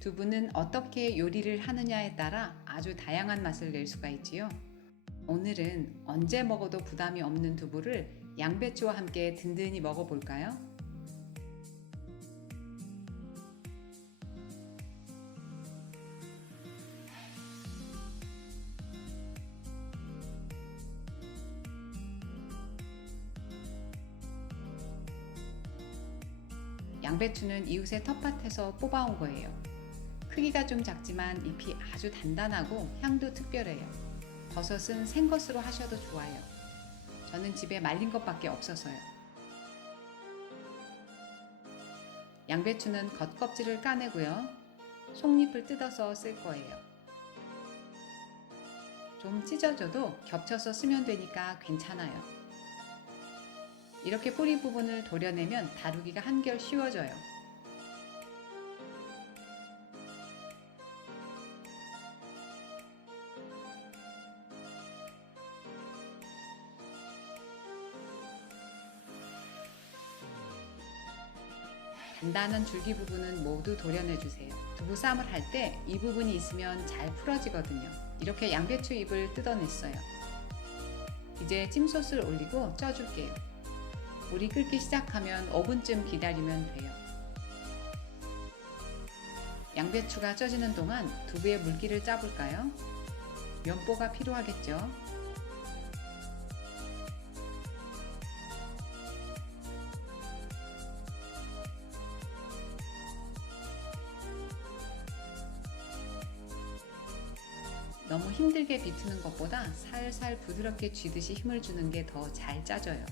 두부는 어떻게 요리를 하느냐에 따라 아주 다양한 맛을 낼 수가 있지요. 오늘은 언제 먹어도 부담이 없는 두부를 양배추와 함께 든든히 먹어볼까요? 양배추는 이웃의 텃밭에서 뽑아온 거예요. 크기가 좀 작지만 잎이 아주 단단하고 향도 특별해요. 버섯은 생것으로 하셔도 좋아요. 저는 집에 말린 것밖에 없어서요. 양배추는 겉껍질을 까내고요. 속잎을 뜯어서 쓸 거예요. 좀 찢어져도 겹쳐서 쓰면 되니까 괜찮아요. 이렇게 뿌리 부분을 도려내면 다루기가 한결 쉬워져요. 단단한 줄기 부분은 모두 도려내 주세요. 두부 쌈을 할 때 이 부분이 있으면 잘 풀어지거든요. 이렇게 양배추 잎을 뜯어냈어요. 이제 찜소스를 올리고 쪄줄게요. 물이 끓기 시작하면 5분쯤 기다리면 돼요. 양배추가 쪄지는 동안 두부의 물기를 짜볼까요? 면보가 필요하겠죠? 너무 힘들게 비트는 것보다 살살 부드럽게 쥐듯이 힘을 주는 게 더 잘 짜져요.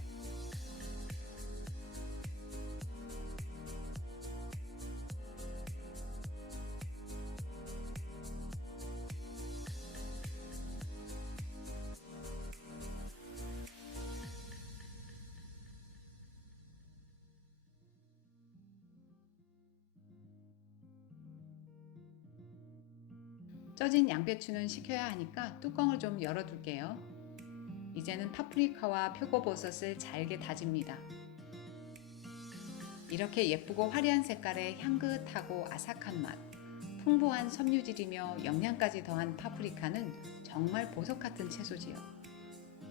쪄진 양배추는 식혀야 하니까 뚜껑을 좀 열어둘게요. 이제는 파프리카와 표고버섯을 잘게 다집니다. 이렇게 예쁘고 화려한 색깔의 향긋하고 아삭한 맛, 풍부한 섬유질이며 영양까지 더한 파프리카는 정말 보석 같은 채소지요.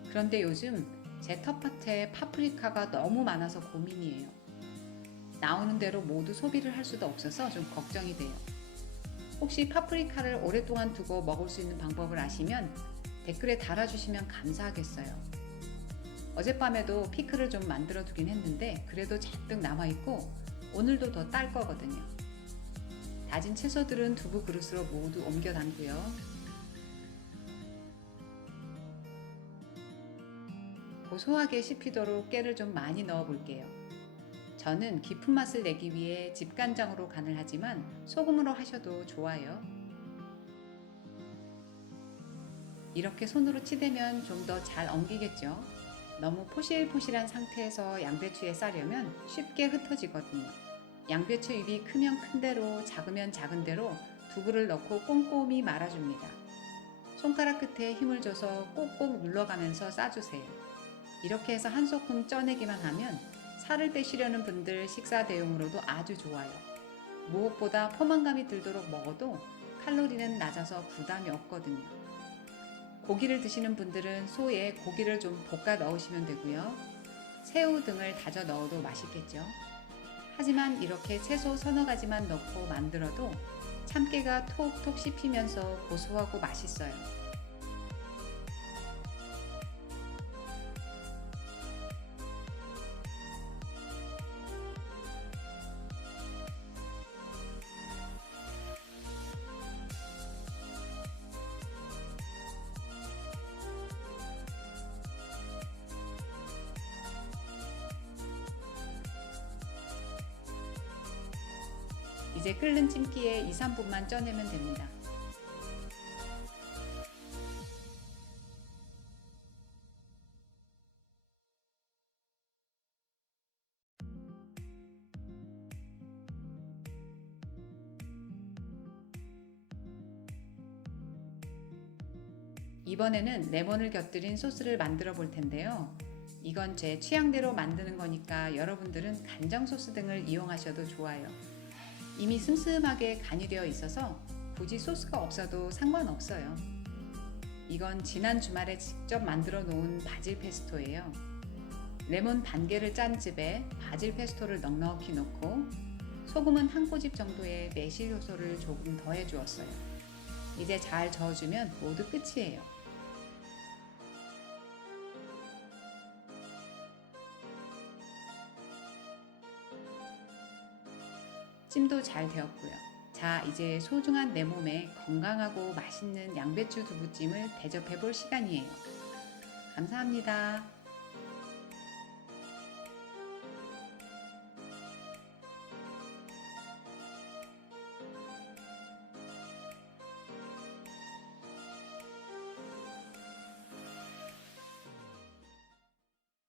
그런데 요즘 제 텃밭에 파프리카가 너무 많아서 고민이에요. 나오는 대로 모두 소비를 할 수도 없어서 좀 걱정이 돼요. 혹시 파프리카를 오랫동안 두고 먹을 수 있는 방법을 아시면 댓글에 달아주시면 감사하겠어요. 어젯밤에도 피클을 좀 만들어 두긴 했는데 그래도 잔뜩 남아있고 오늘도 더 딸 거거든요. 다진 채소들은 두부 그릇으로 모두 옮겨 담고요. 고소하게 씹히도록 깨를 좀 많이 넣어 볼게요. 저는 깊은 맛을 내기 위해 집간장으로 간을 하지만 소금으로 하셔도 좋아요. 이렇게 손으로 치대면 좀 더 잘 엉기겠죠. 너무 포실포실한 상태에서 양배추에 싸려면 쉽게 흩어지거든요. 양배추 잎이 크면 큰 대로 작으면 작은 대로 두부를 넣고 꼼꼼히 말아줍니다. 손가락 끝에 힘을 줘서 꼭꼭 눌러가면서 싸주세요. 이렇게 해서 한 소끔 쪄내기만 하면 살을 빼시려는 분들 식사 대용으로도 아주 좋아요. 무엇보다 포만감이 들도록 먹어도 칼로리는 낮아서 부담이 없거든요. 고기를 드시는 분들은 소에 고기를 좀 볶아 넣으시면 되고요. 새우 등을 다져 넣어도 맛있겠죠. 하지만 이렇게 채소 서너 가지만 넣고 만들어도 참깨가 톡톡 씹히면서 고소하고 맛있어요. 이제 끓는 찜기에 2, 3분만 쪄내면 됩니다. 이번에는 레몬을 곁들인 소스를 만들어 볼 텐데요. 이건 제 취향대로 만드는 거니까 여러분들은 간장 소스 등을 이용하셔도 좋아요. 이미 슴슴하게 간이 되어 있어서 굳이 소스가 없어도 상관없어요. 이건 지난 주말에 직접 만들어 놓은 바질 페스토예요. 레몬 반 개를 짠 즙에 바질 페스토를 넉넉히 넣고 소금은 한 꼬집 정도의 매실 효소를 조금 더해 주었어요. 이제 잘 저어주면 모두 끝이에요. 찜도 잘 되었고요. 자, 이제 소중한 내 몸에 건강하고 맛있는 양배추 두부찜을 대접해 볼 시간이에요. 감사합니다.